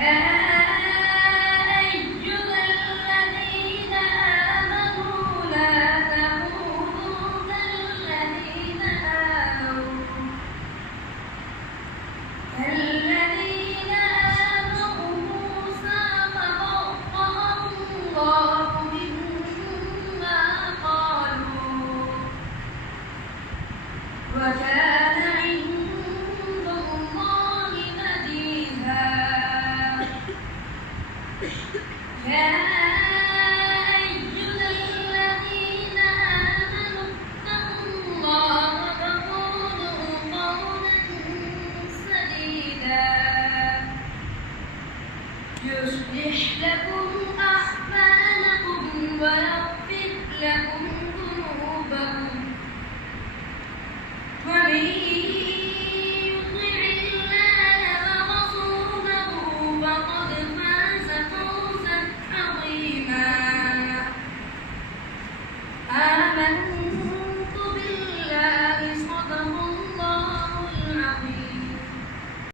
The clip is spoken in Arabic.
يا أيها الذين آمنوا لا تكونوا كالذين آذوا موسى فبرأه الله مما قالوا وكان عند الله وجيها. يا أيها الذين آمنوا اتقوا الله وقولوا قولا سديدا يصلح لكم أعمالكم ويغفر لكم ذنوبكم ومن يطع الله ورسوله فقد فاز فوزا عظيما. آمنا